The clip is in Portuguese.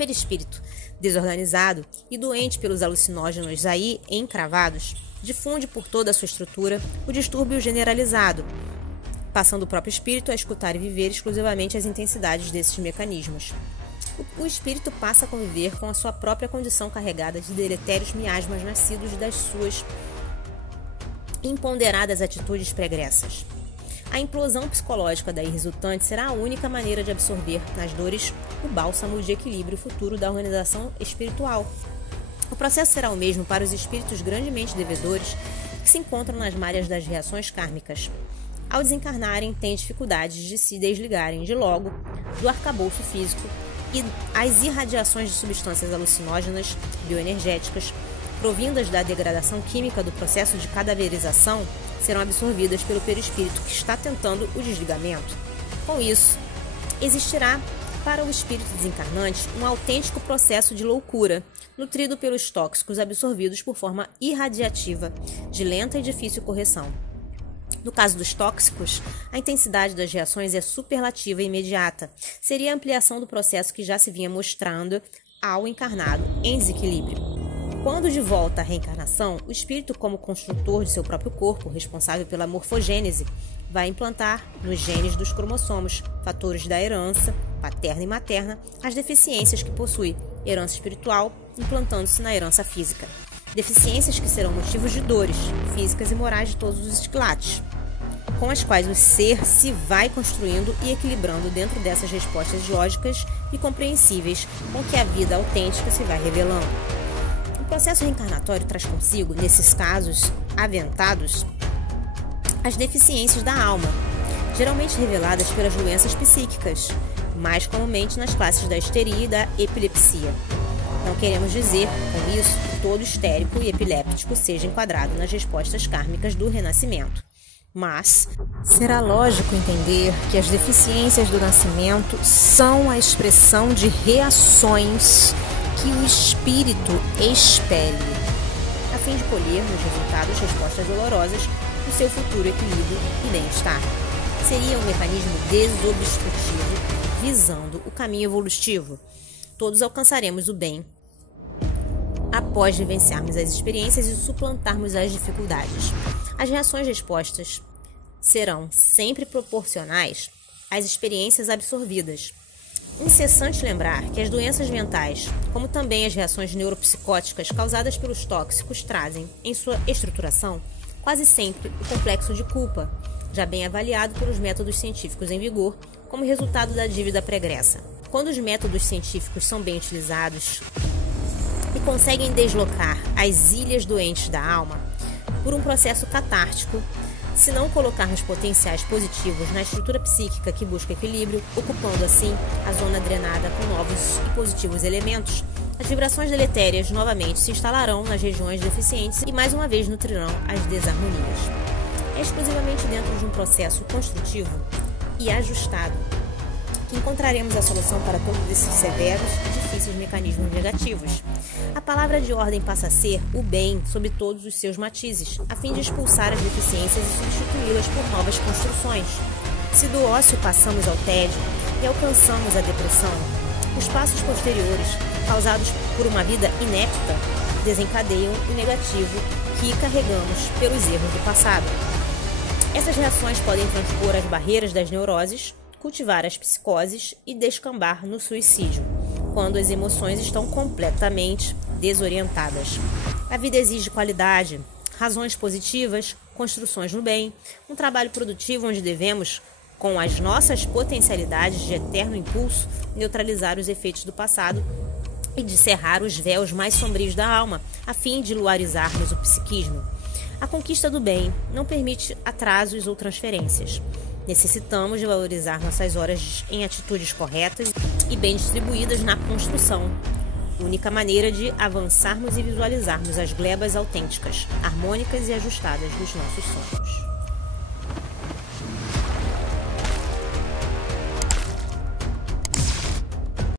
perispírito, desorganizado e doente pelos alucinógenos aí encravados, difunde por toda a sua estrutura o distúrbio generalizado, passando o próprio espírito a escutar e viver exclusivamente as intensidades desses mecanismos. O espírito passa a conviver com a sua própria condição carregada de deletérios miasmas nascidos das suas imponderadas atitudes pregressas. A implosão psicológica daí resultante será a única maneira de absorver nas dores o bálsamo de equilíbrio futuro da organização espiritual. O processo será o mesmo para os espíritos grandemente devedores que se encontram nas malhas das reações kármicas. Ao desencarnarem, têm dificuldades de se desligarem de logo do arcabouço físico e as irradiações de substâncias alucinógenas, bioenergéticas, provindas da degradação química do processo de cadaverização, serão absorvidas pelo perispírito que está tentando o desligamento. Com isso, existirá para o espírito desencarnante um autêntico processo de loucura, nutrido pelos tóxicos absorvidos por forma irradiativa, de lenta e difícil correção. No caso dos tóxicos, a intensidade das reações é superlativa e imediata. Seria a ampliação do processo que já se vinha mostrando ao encarnado em desequilíbrio. Quando de volta à reencarnação, o espírito, como construtor de seu próprio corpo, responsável pela morfogênese, vai implantar nos genes dos cromossomos, fatores da herança, paterna e materna, as deficiências que possui, herança espiritual, implantando-se na herança física. Deficiências que serão motivos de dores físicas e morais de todos os esquilates, com as quais o ser se vai construindo e equilibrando dentro dessas respostas lógicas e compreensíveis com que a vida autêntica se vai revelando. O processo reencarnatório traz consigo, nesses casos aventados, as deficiências da alma, geralmente reveladas pelas doenças psíquicas, mais comumente nas classes da histeria e da epilepsia. Não queremos dizer, com isso, que todo histérico e epiléptico seja enquadrado nas respostas kármicas do renascimento. Mas será lógico entender que as deficiências do nascimento são a expressão de reações que o espírito expele, a fim de colher nos resultados respostas dolorosas do seu futuro equilíbrio e bem-estar. Seria um mecanismo desobstrutivo visando o caminho evolutivo. Todos alcançaremos o bem após vivenciarmos as experiências e suplantarmos as dificuldades. As reações-respostas serão sempre proporcionais às experiências absorvidas. Incessante lembrar que as doenças mentais, como também as reações neuropsicóticas causadas pelos tóxicos, trazem, em sua estruturação, quase sempre o complexo de culpa, já bem avaliado pelos métodos científicos em vigor, como resultado da dívida pregressa. Quando os métodos científicos são bem utilizados e conseguem deslocar as ilhas doentes da alma por um processo catártico, se não colocarmos potenciais positivos na estrutura psíquica que busca equilíbrio, ocupando assim a zona drenada com novos e positivos elementos, as vibrações deletérias novamente se instalarão nas regiões deficientes e mais uma vez nutrirão as desarmonias. É exclusivamente dentro de um processo construtivo e ajustado que encontraremos a solução para todos esses severos e difíceis mecanismos negativos. A palavra de ordem passa a ser o bem sob todos os seus matizes, a fim de expulsar as deficiências e substituí-las por novas construções. Se do ócio passamos ao tédio e alcançamos a depressão, os passos posteriores, causados por uma vida inepta, desencadeiam o negativo que carregamos pelos erros do passado. Essas reações podem transpor as barreiras das neuroses, cultivar as psicoses e descambar no suicídio, quando as emoções estão completamente desorientadas. A vida exige qualidade, razões positivas, construções no bem, um trabalho produtivo onde devemos, com as nossas potencialidades de eterno impulso, neutralizar os efeitos do passado e descerrar os véus mais sombrios da alma, a fim de luarizarmos o psiquismo. A conquista do bem não permite atrasos ou transferências. Necessitamos de valorizar nossas horas em atitudes corretas e bem distribuídas na construção. Única maneira de avançarmos e visualizarmos as glebas autênticas, harmônicas e ajustadas dos nossos sonhos.